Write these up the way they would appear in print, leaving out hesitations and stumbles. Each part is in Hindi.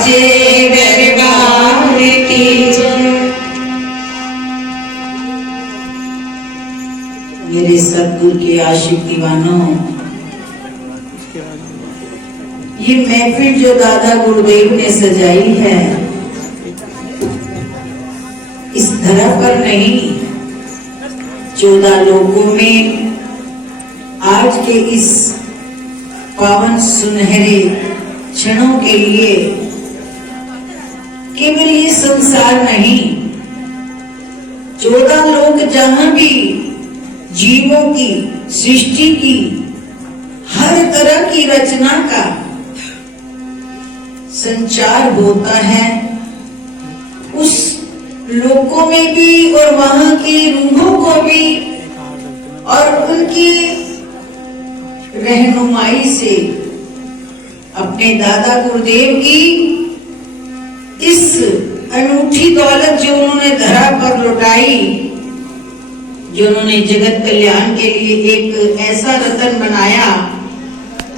साचे दरबार की जय। मेरे सतगुरु के आशिक दीवानों, ये महफिल जो दादा गुरुदेव ने सजाई है, इस धरा पर नहीं, 14 लोगों में आज के इस पावन सुनहरे क्षणों के लिए केवल ये संसार नहीं, 14 लोग जहां भी जीवों की सृष्टि की हर तरह की रचना का संचार होता है, उस लोगों में भी और वहां की रूहों को भी और उनकी रहनुमाई से अपने दादा गुरुदेव की इस अनूठी दौलत जो उन्होंने धरा पर लुटाई, जो उन्होंने जगत कल्याण के लिए एक ऐसा रतन बनाया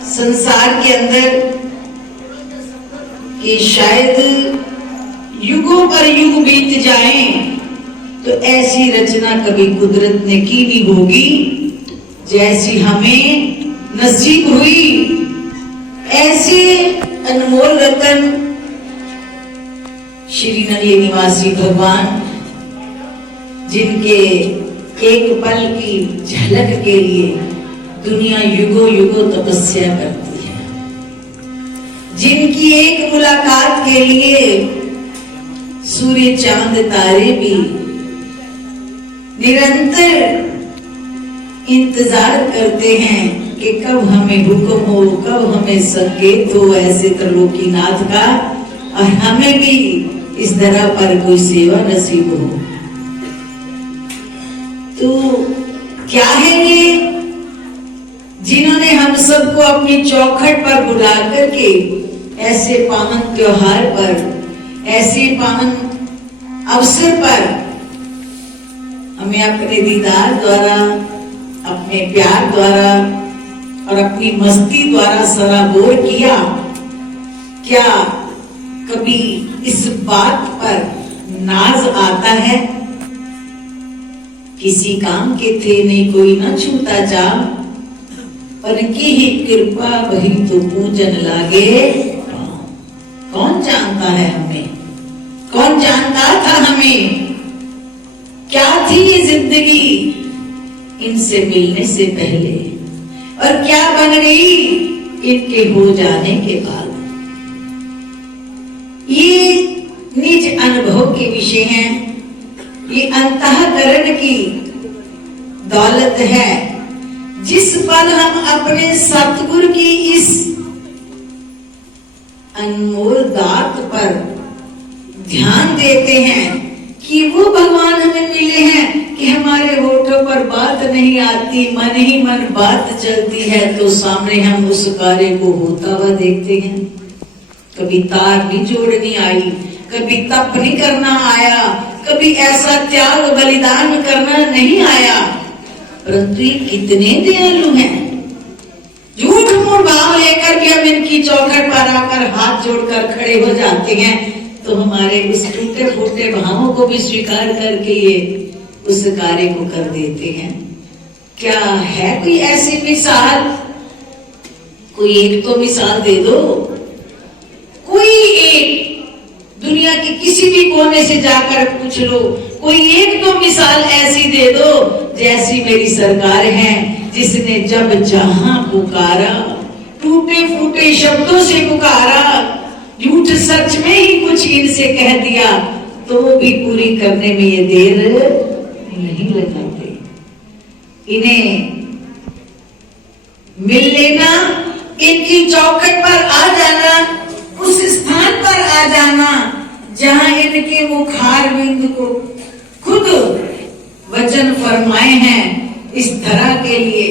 संसार के अंदर कि शायद युगों पर युग बीत जाएं तो ऐसी रचना कभी कुदरत ने की नहीं होगी जैसी हमें नसीब हुई। ऐसे अनमोल रतन श्री नलिया निवासी भगवान, जिनके एक पल की झलक के लिए दुनिया युगों युगों तपस्या करती है, जिनकी एक मुलाकात के लिए सूर्य चांद तारे भी निरंतर इंतजार करते हैं कि कब हमें हुक्म हो, कब हमें संकेत हो ऐसे त्रिलोकीनाथ का, और हमें भी इस धरा पर कोई सेवा नसीब हो। तो क्या है ये जिन्होंने हम सबको अपनी चौखट पर बुला करके ऐसे पावन त्योहार पर, ऐसे पावन अवसर पर हमें अपने दीदार द्वारा, अपने प्यार द्वारा और अपनी मस्ती द्वारा सराबोर किया। क्या कभी इस बात पर नाज आता है, किसी काम के थे नहीं कोई न छूटा जा, पर की ही कृपा वही तो पूजन लागे। कौन जानता है हमें, कौन जानता था हमें क्या थी ये जिंदगी इनसे मिलने से पहले, और क्या बन गई इनके हो जाने के बाद। ये निज अनुभव के विषय हैं, ये अंतःकरण की दौलत है। जिस पल हम अपने सतगुरु की इस अनमोल दात पर ध्यान देते हैं कि वो भगवान हमें मिले हैं कि हमारे होठों पर बात नहीं आती, मन ही मन बात चलती है, तो सामने हम उस कार्य को होता हुआ देखते हैं। कभी तार नहीं जोड़नी आई, कभी तप नहीं करना आया, कभी ऐसा त्याग बलिदान करना नहीं आया, परंतु ये कितने दयालु हैं। झूठ मूठ भाव लेकर भी हम इनकी चौखट पर आकर हाथ जोड़कर खड़े हो जाते हैं, तो हमारे उस टूटे फूटे भावों को भी स्वीकार करके ये उस कार्य को कर देते हैं। क्या है कोई ऐसी मिसाल? कोई एक तो मिसाल दे दो, कोई एक दुनिया के किसी भी कोने से जाकर पूछ लो, कोई एक तो मिसाल ऐसी दे दो जैसी मेरी सरकार है, जिसने जब जहां पुकारा टूटे फूटे शब्दों से पुकारा, झूठ सच में ही कुछ इनसे कह दिया तो वो भी पूरी करने में ये देर नहीं लगाते। इन्हें मिल लेना, इनकी चौखट पर आ जाना, उस स्थान पर आ जाना जहां इनके मुखार बिंद को खुद वचन फरमाए हैं इस धरा के लिए,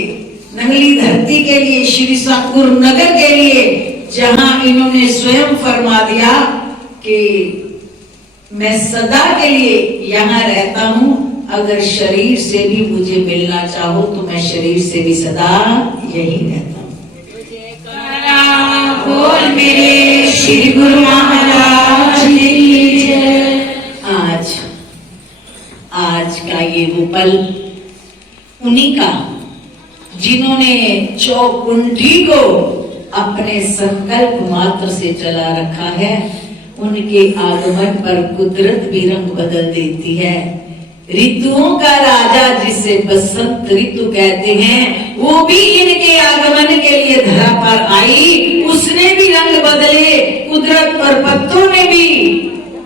नंगली धरती के लिए, श्री सतगुरु नगर के लिए, जहां इन्होंने स्वयं फरमा दिया कि मैं सदा के लिए यहाँ रहता हूँ, अगर शरीर से भी मुझे मिलना चाहो तो मैं शरीर से भी सदा यही रहता हूँ। बोल मेरे श्री गुरु महाराज। कुंठी को अपने संकल्प मात्र से चला रखा है। उनके आगमन पर कुदरत भी रंग बदल देती है। ऋतुओं का राजा जिसे बसंत ऋतु कहते हैं, वो भी इनके आगमन के लिए धरा पर आई। उसने भी रंग बदले, कुदरत और पत्तों ने भी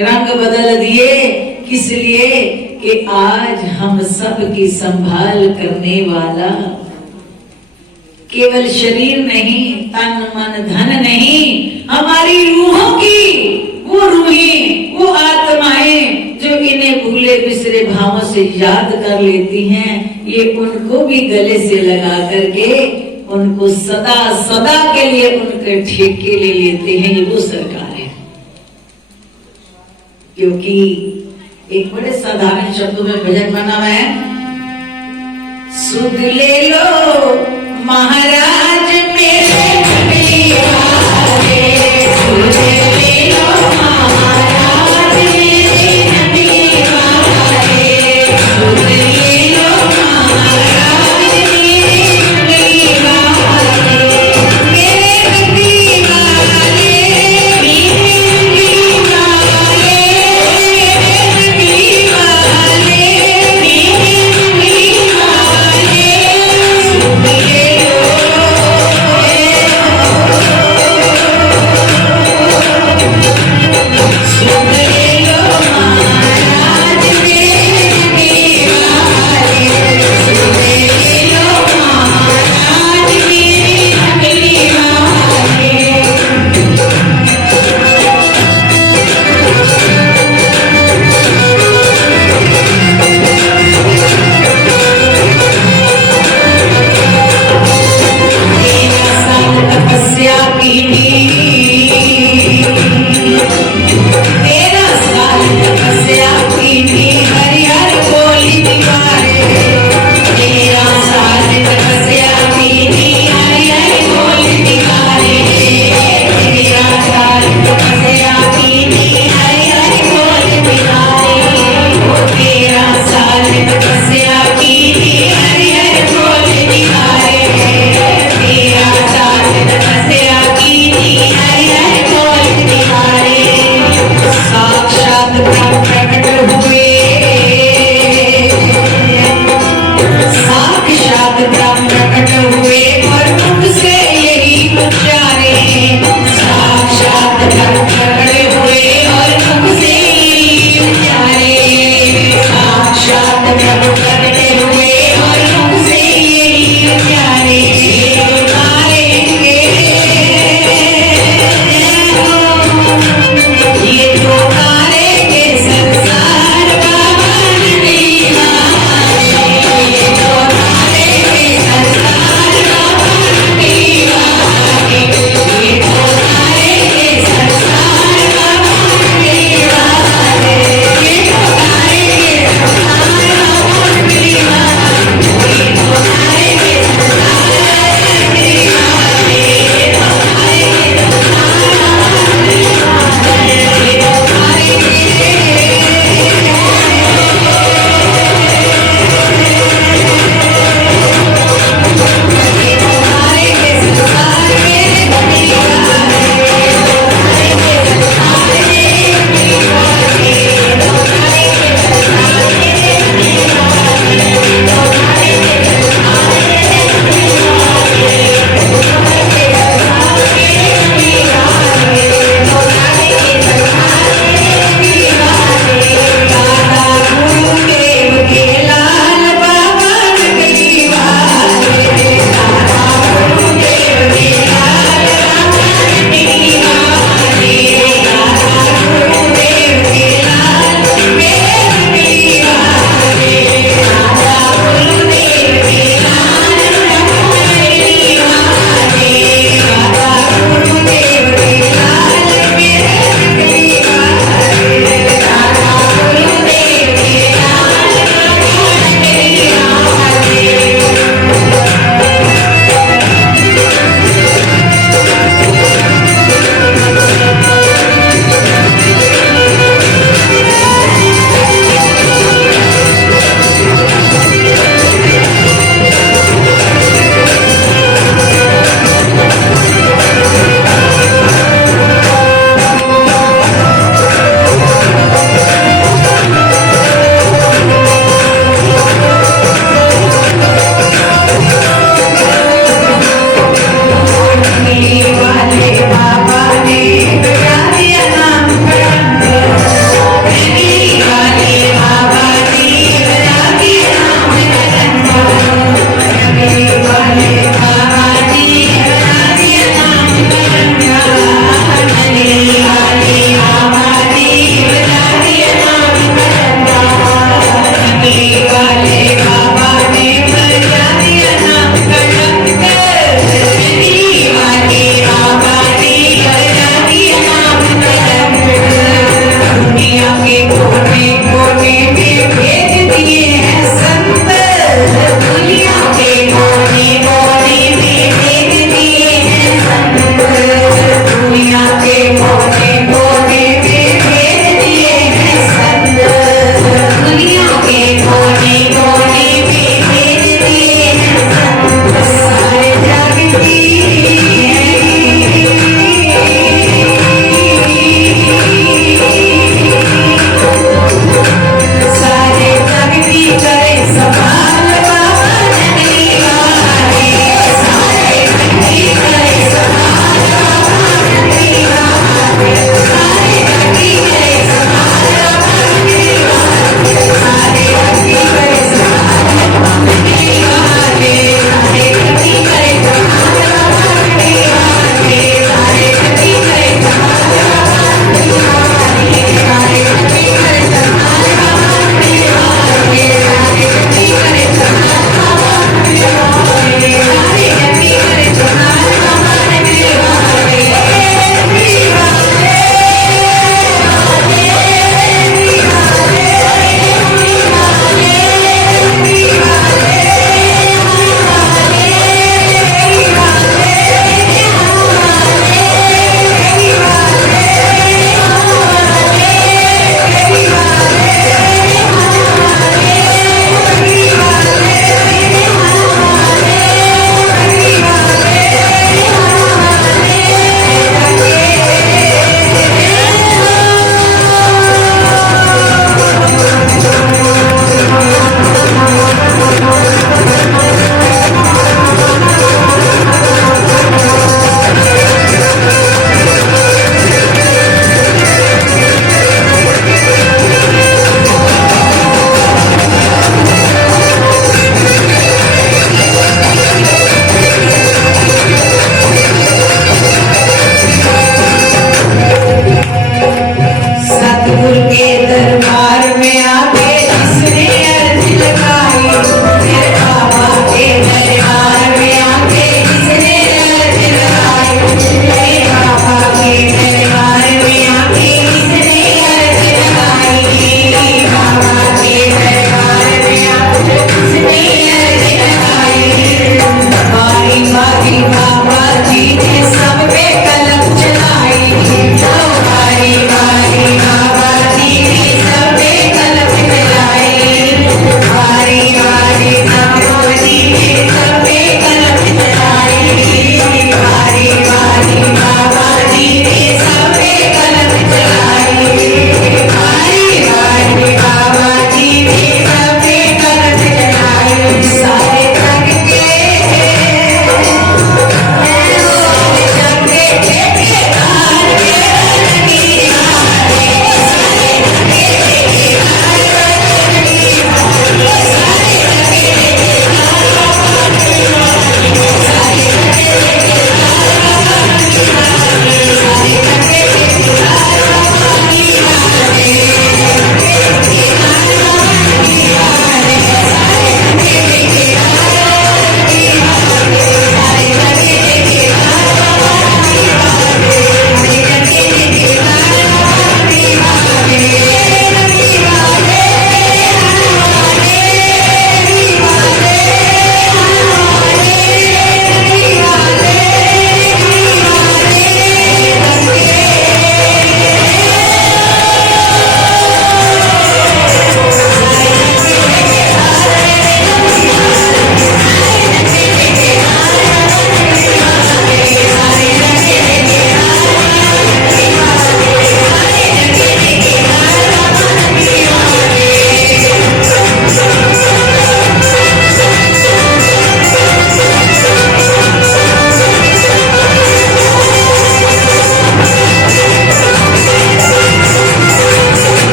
रंग बदल दिए। किस लिए कि आज हम सब की संभाल करने वाला केवल शरीर नहीं, तन मन धन नहीं, हमारी रूहों की वो रूहें, वो आत्माएं जो इन्हें भूले बिसरे भावों से याद कर लेती हैं, ये उनको भी गले से लगा करके उनको सदा सदा के लिए उनके ठेके ले लेते हैं। ये वो सरकार है। क्योंकि एक बड़े साधारण शब्दों में भजन बना हुआ है, सुध ले लो महाराज मेरे सुध ले लो महाराज मेरे सुध ले लो महाराज मेरे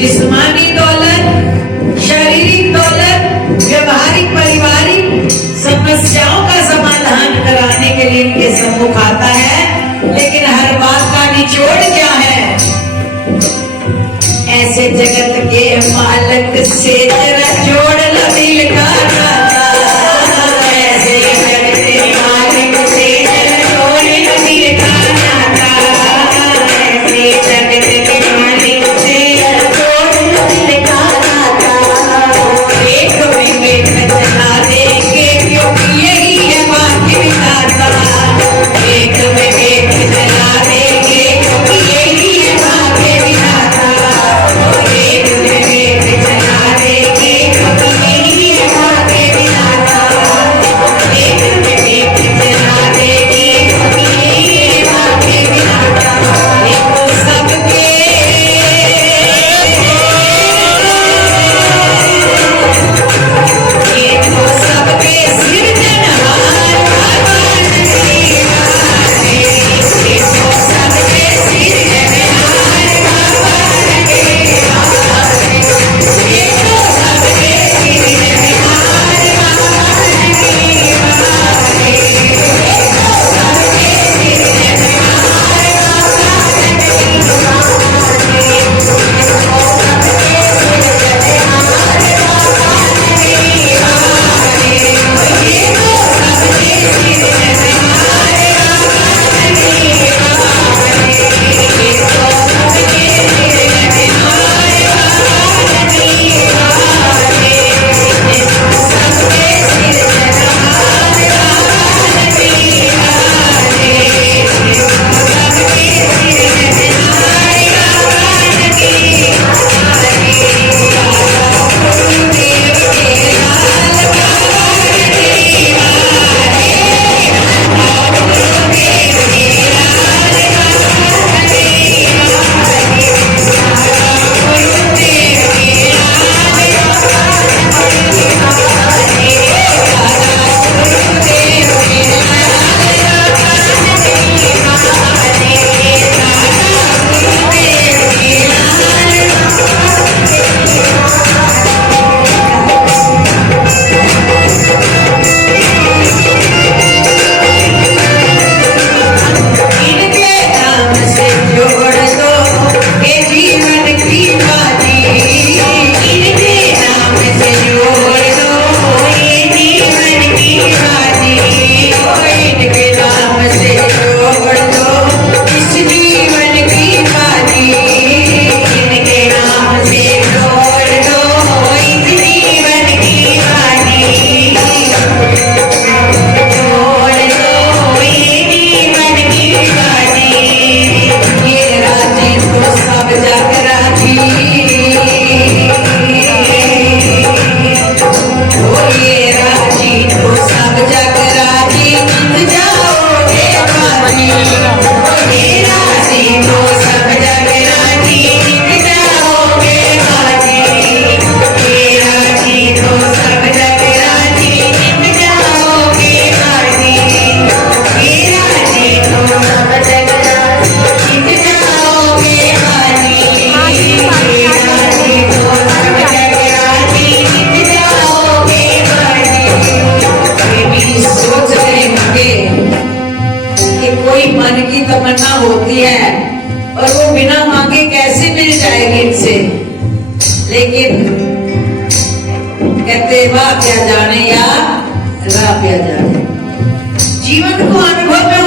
जिस्मानी दौलत, शारीरिक दौलत, व्यवहारिक पारिवारिक समस्याओं का समाधान कराने के लिए इनके सम्मुख आता है। लेकिन हर बात का निचोड़ क्या है? ऐसे जगत के मालक से जरा जोड़ लो दिल का नाता। ऐसे जगत के मालक से जरा जोड़ लो दिल का नाता। ऐसे जगत के मालिक से जरा जोड़ लो दिल का नाता। एक में एक चला देंगे क्योंकि यही है बाकी विधाता। एक में एक चला देंगे क्योंकि यही है बाकी विधाता। एक में एक चला देंगे लेकिन कहते वाह क्या जाने या राह क्या जाने। जीवन को अनुभव में